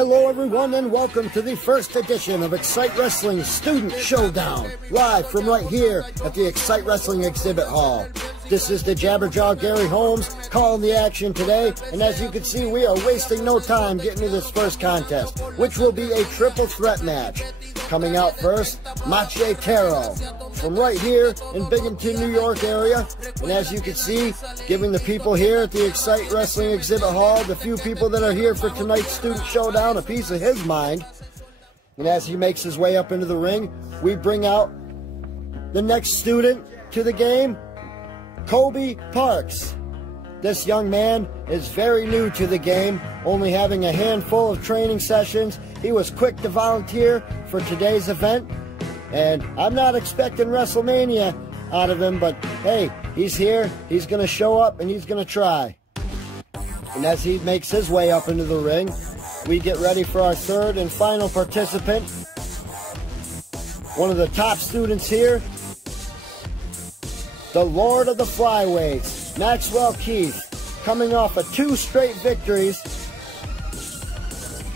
Hello everyone and welcome to the first edition of XCITE Wrestling Student Showdown, live from right here at the XCITE Wrestling Exhibit Hall. This is the Jabberjaw Gary Holmes calling the action today, and as you can see, we are wasting no time getting to this first contest, which will be a triple threat match. Coming out first, Machetero, from right here in Binghamton, New York area, and as you can see, giving the people here at the XCITE Wrestling Exhibit Hall, the few people that are here for tonight's Student Showdown, a piece of his mind. And as he makes his way up into the ring, we bring out the next student to the game, Kobe Parks. This young man is very new to the game, only having a handful of training sessions. He was quick to volunteer for today's event, and I'm not expecting WrestleMania out of him, but hey, he's here, he's going to show up, and he's going to try. And as he makes his way up into the ring, we get ready for our third and final participant. One of the top students here, the Lord of the Flyweights, Maxwell coming off of 2 straight victories.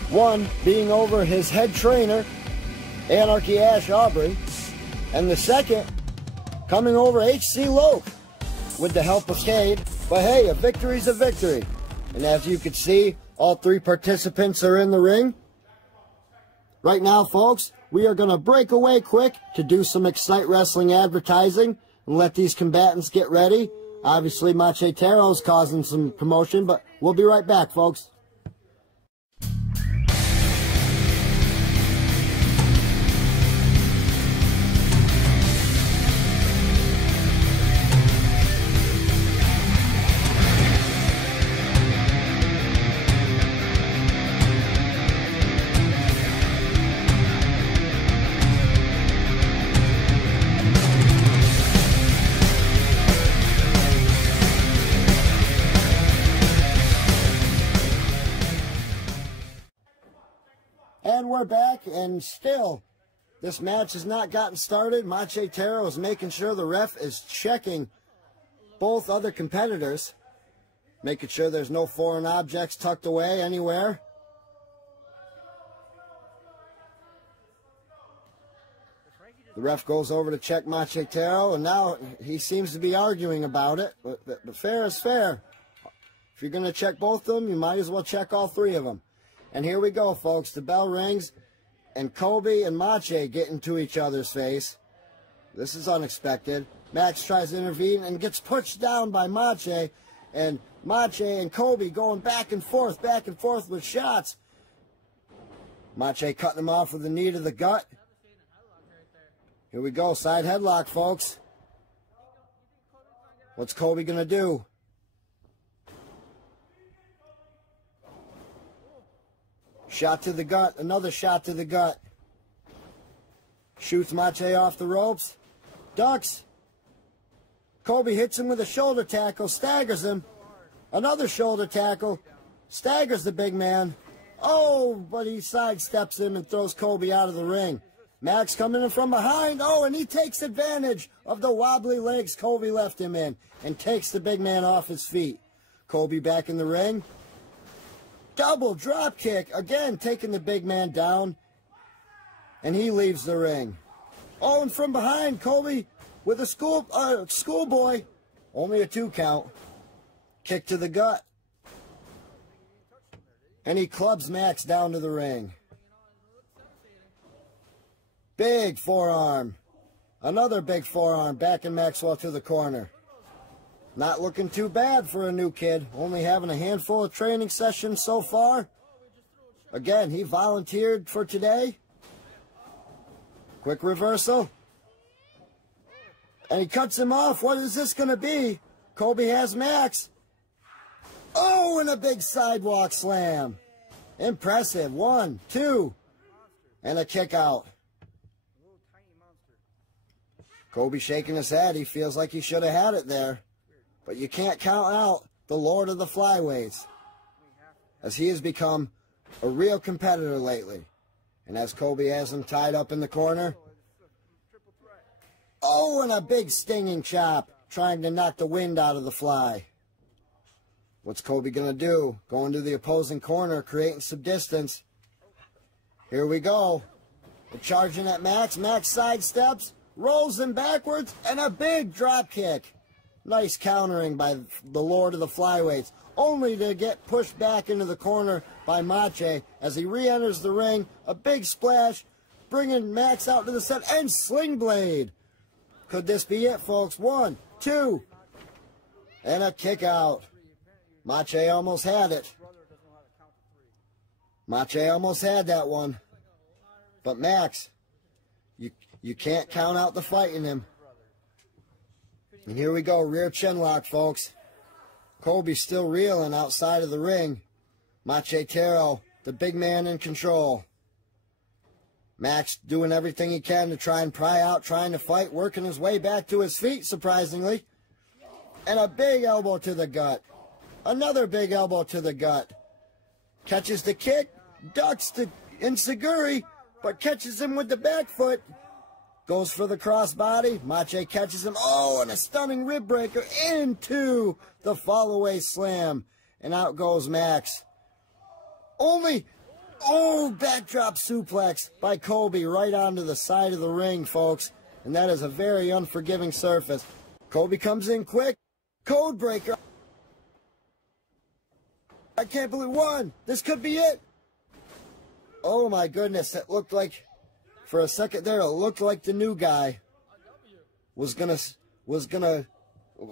One being over his head trainer, AnarchY Aubrey, and the second coming over HC Loke with the help of Cade. But hey, a victory's a victory. And as you can see, all 3 participants are in the ring. Right now, folks, we are going to break away quick to do some XCITE Wrestling advertising and let these combatants get ready. Obviously, Machetero's causing some commotion, but we'll be right back, folks. And we're back, and still, this match has not gotten started. Machetero is making sure the ref is checking both other competitors, making sure there's no foreign objects tucked away anywhere. The ref goes over to check Machetero, and now he seems to be arguing about it, but fair is fair. If you're going to check both of them, you might as well check all 3 of them. And here we go, folks. The bell rings, and Kobe and Mache get into each other's face. This is unexpected. Max tries to intervene and gets pushed down by Mache, and Mache and Kobe going back and forth with shots. Mache cutting him off with a knee to the gut. Here we go, side headlock, folks. What's Kobe going to do? Shot to the gut, another shot to the gut. Shoots Mache off the ropes. Ducks. Kobe hits him with a shoulder tackle, staggers him. Another shoulder tackle, staggers the big man. Oh, but he sidesteps him and throws Kobe out of the ring. Max coming in from behind. Oh, and he takes advantage of the wobbly legs Kobe left him in and takes the big man off his feet. Kobe back in the ring. Double drop kick, again taking the big man down, and he leaves the ring. Oh, and from behind, Kobe with a schoolboy, only a 2 count. Kick to the gut, and he clubs Max down to the ring. Big forearm, another big forearm, backing Maxwell to the corner. Not looking too bad for a new kid, only having a handful of training sessions so far. Again, he volunteered for today. Quick reversal. And he cuts him off. What is this going to be? Kobe has Max. Oh, and a big sidewalk slam. Impressive. 1, 2, and a kick out. Kobe shaking his head. He feels like he should have had it there. But you can't count out the Lord of the Flyweights, as he has become a real competitor lately. And as Kobe has him tied up in the corner. Oh, and a big stinging chop, trying to knock the wind out of the Fly. What's Kobe going to do? Going to the opposing corner, creating some distance. Here we go. They're charging at Max. Max sidesteps, rolls him backwards, and a big drop kick. Nice countering by the Lord of the Flyweights, only to get pushed back into the corner by Mache as he re-enters the ring. A big splash, bringing Max out to the center, and Sling Blade. Could this be it, folks? 1, 2, and a kick out. Mache almost had it. Mache almost had that one. But Max, you can't count out the fight in him. And here we go, rear chin lock, folks. Colby's still reeling outside of the ring. Machetero, the big man in control. Max doing everything he can to try and pry out, trying to fight, working his way back to his feet, surprisingly. And a big elbow to the gut. Another big elbow to the gut. Catches the kick, ducks to Insiguri, but catches him with the back foot. Goes for the crossbody. Mache catches him. Oh, and a stunning rib breaker into the fall-away slam. And out goes Max. Backdrop suplex by Colby right onto the side of the ring, folks. And that is a very unforgiving surface. Colby comes in quick. Code breaker. I can't believe one. This could be it. Oh my goodness, it looked like, for a second there, it looked like the new guy was gonna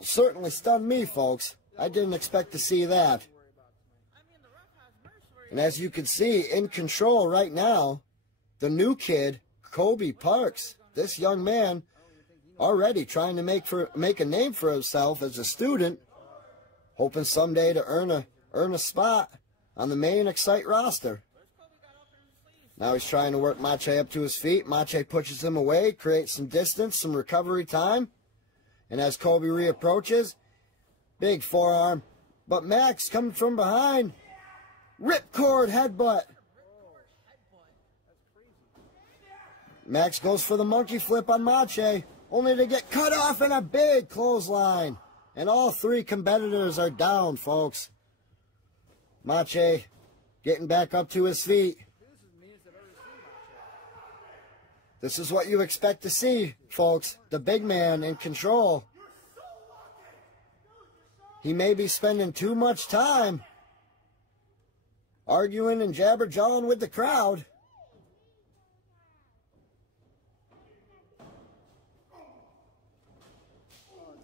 certainly stun me, folks. I didn't expect to see that. And as you can see, in control right now, the new kid, Colby Parks, this young man, already trying to make a name for himself as a student, hoping someday to earn a spot on the main XCITE roster. Now he's trying to work Mache up to his feet. Mache pushes him away, creates some distance, some recovery time. And as Colby reapproaches, big forearm. But Max coming from behind. Ripcord headbutt. Max goes for the monkey flip on Mache, only to get cut off in a big clothesline. And all three competitors are down, folks. Mache getting back up to his feet. This is what you expect to see, folks. The big man in control. He may be spending too much time arguing and jabber-jawing with the crowd.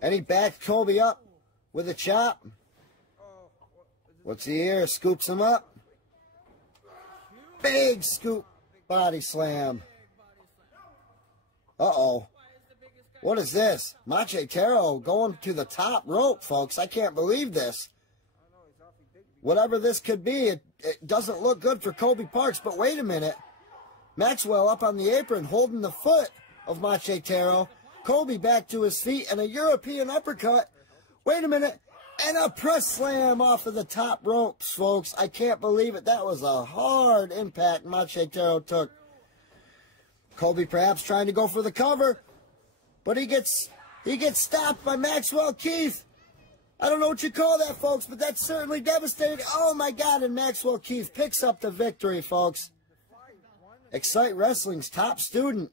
And he backed Colby up with a chop. What's he here? Scoops him up. Big scoop body slam. Uh-oh. What is this? Machetero going to the top rope, folks. I can't believe this. Whatever this could be, it doesn't look good for Colby Parks. But wait a minute. Maxwell up on the apron holding the foot of Machetero. Colby back to his feet and a European uppercut. Wait a minute. And a press slam off of the top ropes, folks. I can't believe it. That was a hard impact Machetero took. Colby perhaps trying to go for the cover, but he gets stopped by Maxwell Keith. I don't know what you call that, folks, but that's certainly devastating. Oh my God, and Maxwell Keith picks up the victory, folks. XCITE Wrestling's top student.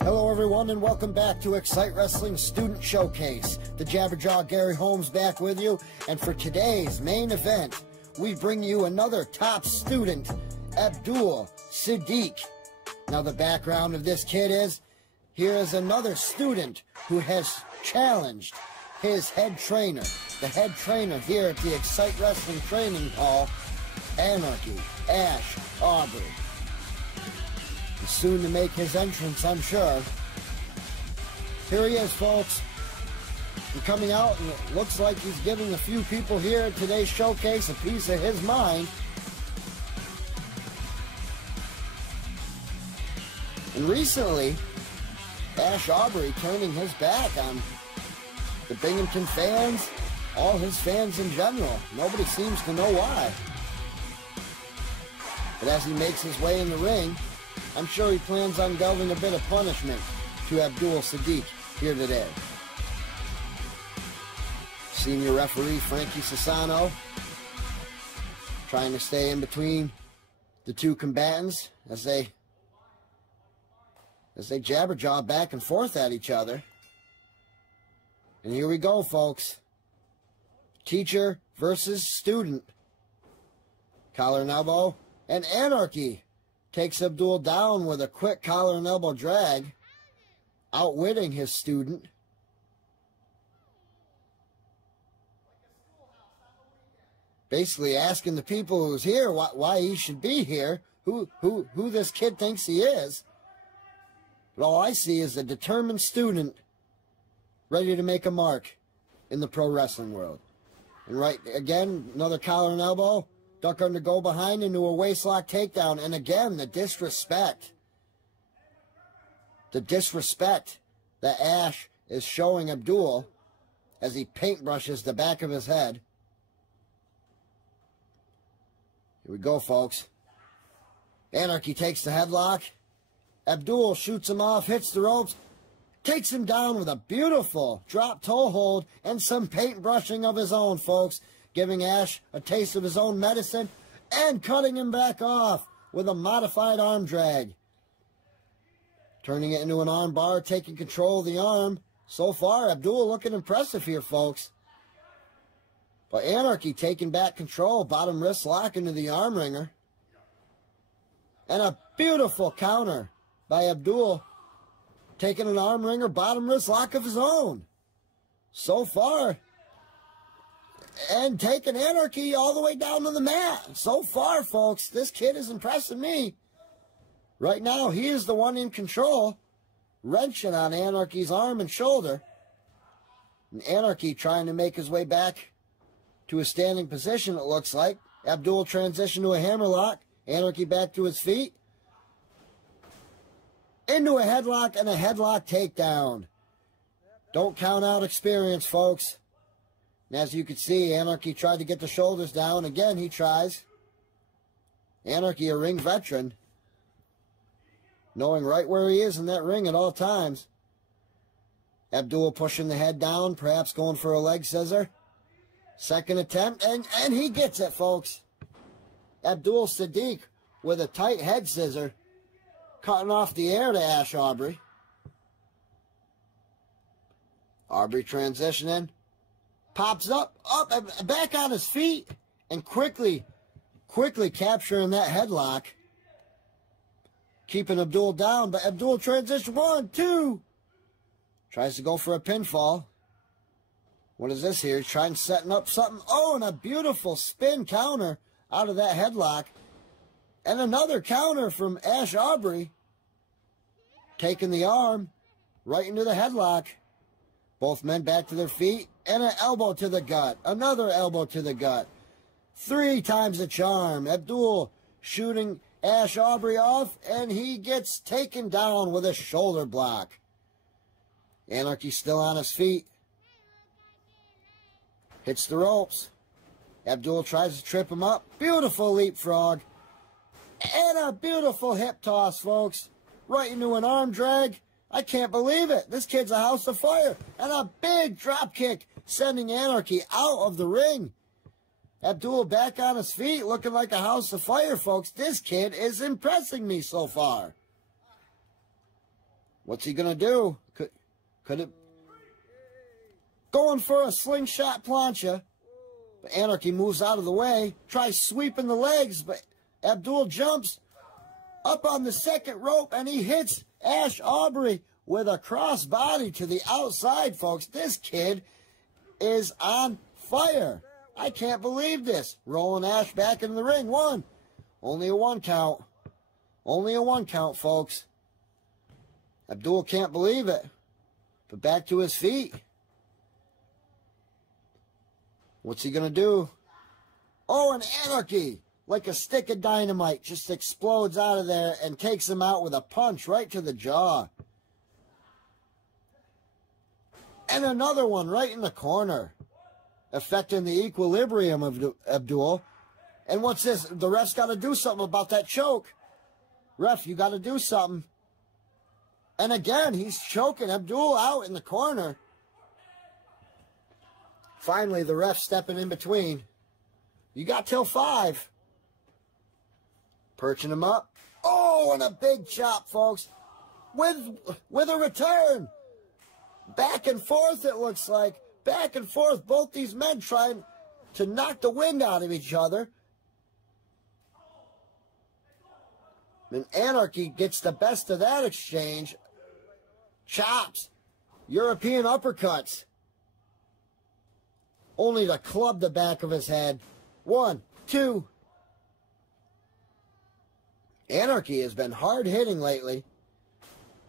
Hello everyone and welcome back to XCITE Wrestling Student Showcase. The Jabberjaw Gary Holmes back with you, and for today's main event, we bring you another top student, Abdul Siddique. Now the background of this kid is, here is another student who has challenged his head trainer, the head trainer here at the XCITE Wrestling Training Hall, AnarchY, Aubrey. Soon to make his entrance, I'm sure. Here he is, folks. He's coming out, and it looks like he's giving a few people here at today's showcase a piece of his mind. And recently, Ash Aubrey turning his back on the Binghamton fans, all his fans in general. Nobody seems to know why. But as he makes his way in the ring, I'm sure he plans on delving a bit of punishment to Abdul Siddique here today. Senior referee Frankie Sassano trying to stay in between the two combatants as they jabberjaw back and forth at each other. And here we go, folks. Teacher versus student. Collar and elbow. And AnarchY takes Abdul down with a quick collar and elbow drag, outwitting his student. Basically asking the people who's here why he should be here, who this kid thinks he is. But all I see is a determined student ready to make a mark in the pro wrestling world. And right, again, another collar and elbow. Duck under, go behind into a waistlock takedown. And again, the disrespect. The disrespect that Ash is showing Abdul as he paintbrushes the back of his head. Here we go, folks. AnarchY takes the headlock. Abdul shoots him off, hits the ropes, takes him down with a beautiful drop toe hold and some paintbrushing of his own, folks, giving Ash a taste of his own medicine and cutting him back off with a modified arm drag. Turning it into an arm bar, taking control of the arm. So far, Abdul looking impressive here, folks. But AnarchY taking back control, bottom wrist lock into the arm wringer. And a beautiful counter by Abdul, taking an arm wringer, bottom wrist lock of his own. So far, and taking AnarchY all the way down to the mat. So far, folks, this kid is impressing me. Right now, he is the one in control, wrenching on AnarchY's arm and shoulder. And AnarchY trying to make his way back to a standing position, it looks like. Abdul transition to a hammerlock. AnarchY back to his feet. Into a headlock and a headlock takedown. Don't count out experience, folks. And as you can see, AnarchY tried to get the shoulders down. Again, he tries. AnarchY, a ring veteran, knowing right where he is in that ring at all times. Abdul pushing the head down, perhaps going for a leg scissor. Second attempt, and he gets it, folks. Abdul Siddique with a tight head scissor, cutting off the air to Ash Aubrey. Aubrey transitioning. Pops up, and back on his feet, and quickly capturing that headlock. Keeping Abdul down, but Abdul transition, 1, 2. Tries to go for a pinfall. What is this here? He's trying, setting up something. Oh, and a beautiful spin counter out of that headlock. And another counter from Ash Aubrey. Taking the arm right into the headlock. Both men back to their feet. And an elbow to the gut. Another elbow to the gut. 3 times the charm. Abdul shooting Ash Aubrey off. And he gets taken down with a shoulder block. AnarchY still on his feet. Hits the ropes. Abdul tries to trip him up. Beautiful leapfrog. And a beautiful hip toss, folks. Right into an arm drag. I can't believe it. This kid's a house of fire. And a big drop kick, sending AnarchY out of the ring. Abdul back on his feet, looking like a house of fire, folks. This kid is impressing me so far. What's he going to do? Could it... Going for a slingshot plancha. But AnarchY moves out of the way. Tries sweeping the legs, but Abdul jumps up on the second rope, and he hits Ash Aubrey with a crossbody to the outside, folks. This kid is on fire. I can't believe this. Rolling Ash back into the ring. 1. Only a 1 count. Only a 1 count, folks. Abdul can't believe it. But back to his feet. What's he going to do? Oh, and AnarchY like a stick of dynamite, just explodes out of there and takes him out with a punch right to the jaw. And another one right in the corner, affecting the equilibrium of Abdul. And what's this? The ref's got to do something about that choke. Ref, you got to do something. And again, he's choking Abdul out in the corner. Finally, the ref stepping in between. You got till 5. Perching him up. Oh, and a big chop, folks. With a return. Back and forth, it looks like. Back and forth. Both these men trying to knock the wind out of each other. And AnarchY gets the best of that exchange. Chops. European uppercuts. Only to club the back of his head. 1, 2. AnarchY has been hard-hitting lately.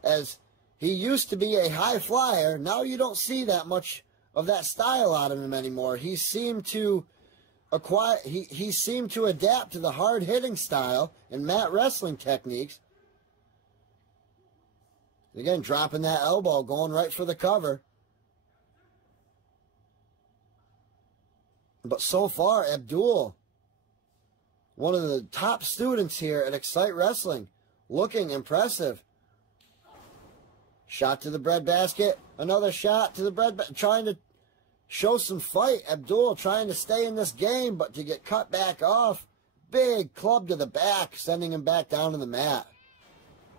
As he used to be a high flyer, now you don't see that much of that style out of him anymore. He seemed to acquire, he seemed to adapt to the hard-hitting style and mat wrestling techniques. Again, dropping that elbow, going right for the cover. But so far, Abdul, one of the top students here at XCITE Wrestling, looking impressive. Shot to the breadbasket. Another shot to the breadbasket. Trying to show some fight. Abdul trying to stay in this game, but to get cut back off. Big club to the back, sending him back down to the mat.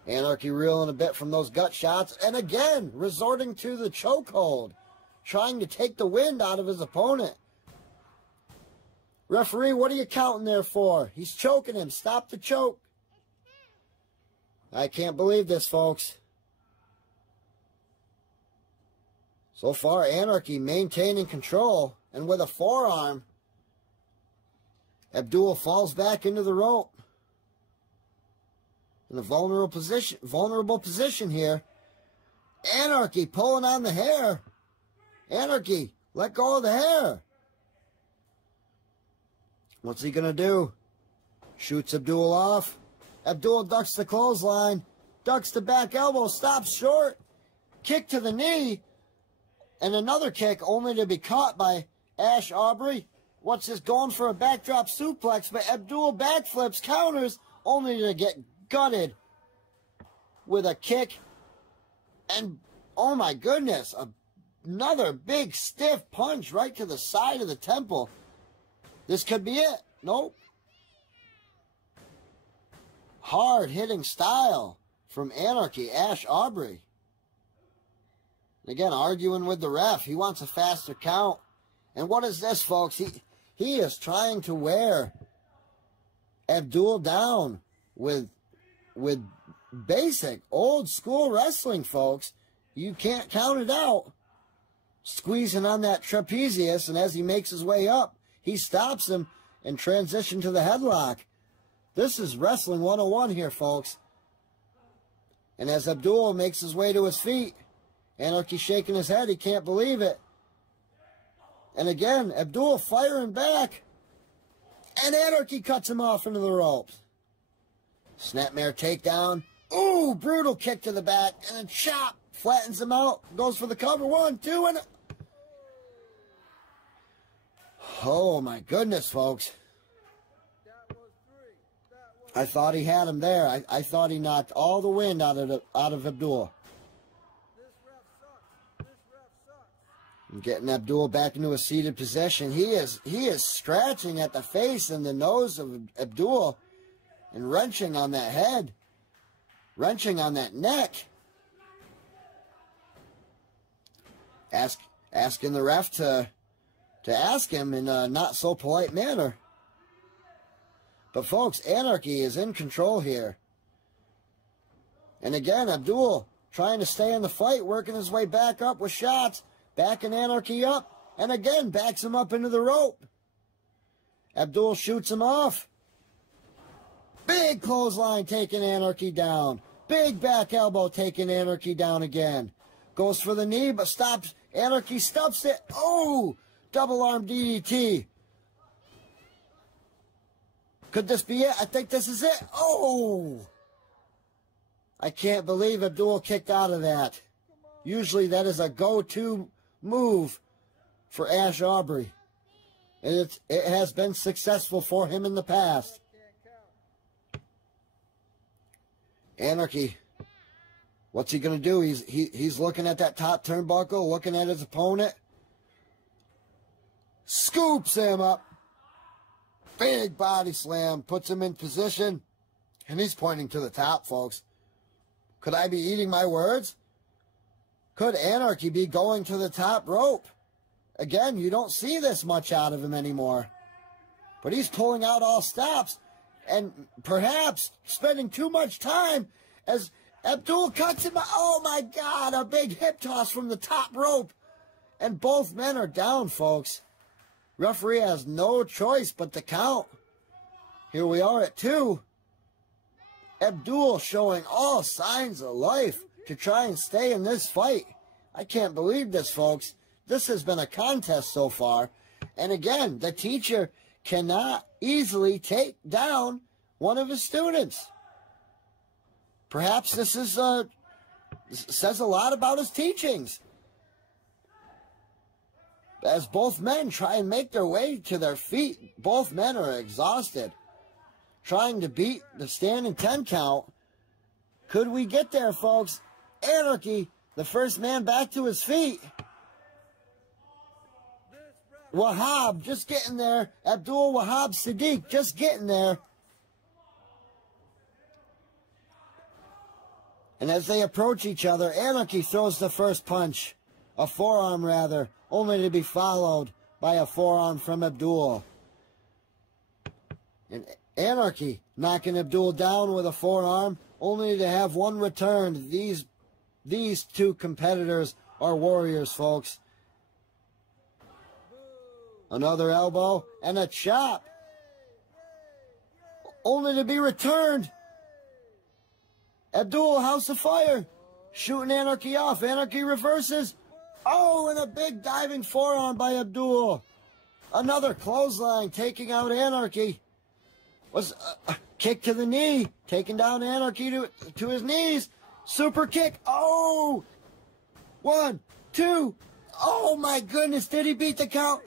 AnarchY reeling a bit from those gut shots. And again, resorting to the chokehold. Trying to take the wind out of his opponent. Referee, what are you counting there for? He's choking him. Stop the choke. I can't believe this, folks. So far, AnarchY maintaining control. And with a forearm, Abdul falls back into the rope. In a vulnerable position here. AnarchY pulling on the hair. AnarchY, let go of the hair. What's he going to do? Shoots Abdul off. Abdul ducks the clothesline. Ducks the back elbow. Stops short. Kick to the knee. And another kick only to be caught by Aubrey. What's this? Going for a backdrop suplex. But Abdul backflips, counters, only to get gutted with a kick. And, oh my goodness, another big stiff punch right to the side of the temple. This could be it. Nope. Hard-hitting style from AnarchY, Aubrey. Again, arguing with the ref. He wants a faster count. And what is this, folks? He is trying to wear Abdul down with basic, old-school wrestling, folks. You can't count it out. Squeezing on that trapezius, and as he makes his way up, he stops him and transition to the headlock. This is Wrestling 101 here, folks. And as Abdul makes his way to his feet, AnarchY shaking his head. He can't believe it. And again, Abdul firing back. And AnarchY cuts him off into the ropes. Snapmare takedown. Ooh, brutal kick to the back. And then chop. Flattens him out. Goes for the cover. 1, 2, and... Oh, my goodness, folks. I thought he had him there. I thought he knocked all the wind out of Abdul. And getting Abdul back into a seated position. He is scratching at the face and the nose of Abdul and wrenching on that head. Wrenching on that neck. Asking the ref to ask him in a not-so-polite manner. But, folks, AnarchY is in control here. And again, Abdul trying to stay in the fight, working his way back up with shots, backing AnarchY up, and again, backs him up into the rope. Abdul shoots him off. Big clothesline taking AnarchY down. Big back elbow taking AnarchY down again. Goes for the knee, but stops. AnarchY stuffs it. Oh! Double arm DDT. Could this be it? I think this is it. Oh! I can't believe Abdul kicked out of that. Usually that is a go-to move for Aubrey. It has been successful for him in the past. AnarchY. What's he going to do? He's looking at that top turnbuckle, looking at his opponent. Scoops him up. Big body slam. Puts him in position. And he's pointing to the top, folks. Could I be eating my words? Could AnarchY be going to the top rope? Again, you don't see this much out of him anymore. But he's pulling out all stops. And perhaps spending too much time as Abdul cuts him. Oh my God, a big hip toss from the top rope. And both men are down, folks. Referee has no choice but to count. Here we are at 2. Abdul showing all signs of life to try and stay in this fight. I can't believe this, folks. This has been a contest so far. And again, the teacher cannot easily take down one of his students. Perhaps this says a lot about his teachings. As both men try and make their way to their feet, both men are exhausted. Trying to beat the standing 10 count. Could we get there, folks? AnarchY, the first man back to his feet. Wahab just getting there. Abdul, Wahab, Siddique just getting there. And as they approach each other, AnarchY throws the first punch. A forearm, rather, only to be followed by a forearm from Abdul. And AnarchY knocking Abdul down with a forearm, only to have one returned. These two competitors are warriors, folks. Another elbow and a chop, only to be returned. Abdul, House of Fire, shooting AnarchY off. AnarchY reverses. Oh, and a big diving forearm by Abdul. Another clothesline taking out AnarchY. Was a kick to the knee, taking down AnarchY to his knees. Super kick. Oh, 1, 2. Oh my goodness, did he beat the count?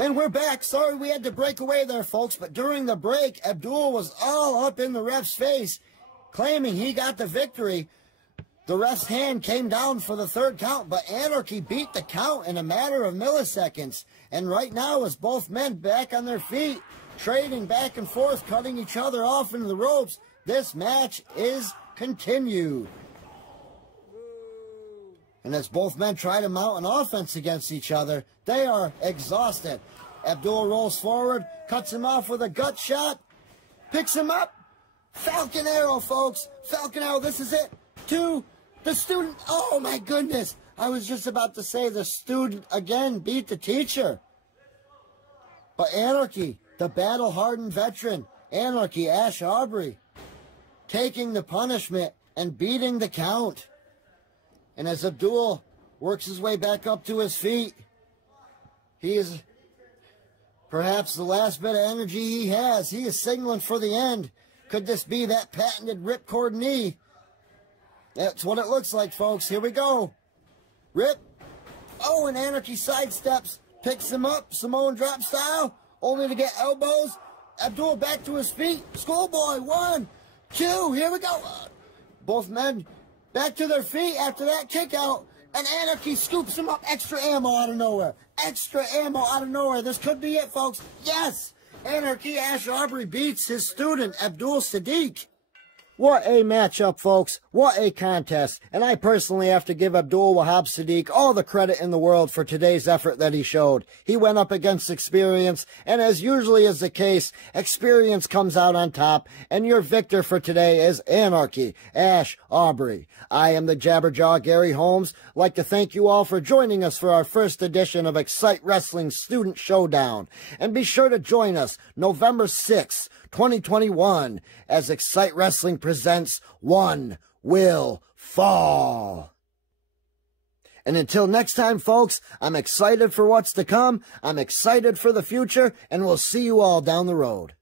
And we're back. Sorry we had to break away there, folks, but during the break, Abdul was all up in the ref's face, claiming he got the victory. The ref's hand came down for the 3rd count, but AnarchY beat the count in a matter of milliseconds. And right now, as both men back on their feet, trading back and forth, cutting each other off into the ropes, this match is continued. And as both men try to mount an offense against each other, they are exhausted. Abdul rolls forward, cuts him off with a gut shot, picks him up. Falcon Arrow, folks. Falcon Arrow, this is it. 2, the student. Oh, my goodness. I was just about to say the student again beat the teacher. But AnarchY, the battle-hardened veteran, AnarchY, Aubrey, taking the punishment and beating the count. And as Abdul works his way back up to his feet, he is perhaps the last bit of energy he has. He is signaling for the end. Could this be that patented ripcord knee? That's what it looks like, folks. Here we go. Rip. Oh, and AnarchY sidesteps, picks him up, Samoan drop style, only to get elbows. Abdul back to his feet. Schoolboy, 1, 2, here we go. Both men back to their feet after that kick out, and AnarchY scoops him up. Extra ammo out of nowhere. Extra ammo out of nowhere. This could be it, folks. Yes! AnarchY Aubrey beats his student, Abdul Siddique. What a matchup, folks. What a contest. And I personally have to give Abdul Wahab Siddique all the credit in the world for today's effort that he showed. He went up against experience, and as usually is the case, experience comes out on top, and your victor for today is AnarchY, Aubrey. I am the Jabberjaw Gary Holmes. Like to thank you all for joining us for our first edition of XCITE Wrestling Student Showdown. And be sure to join us November 6th, 2021, as XCITE Wrestling presents One Will Fall. And until next time, folks, I'm excited for what's to come, I'm excited for the future, and we'll see you all down the road.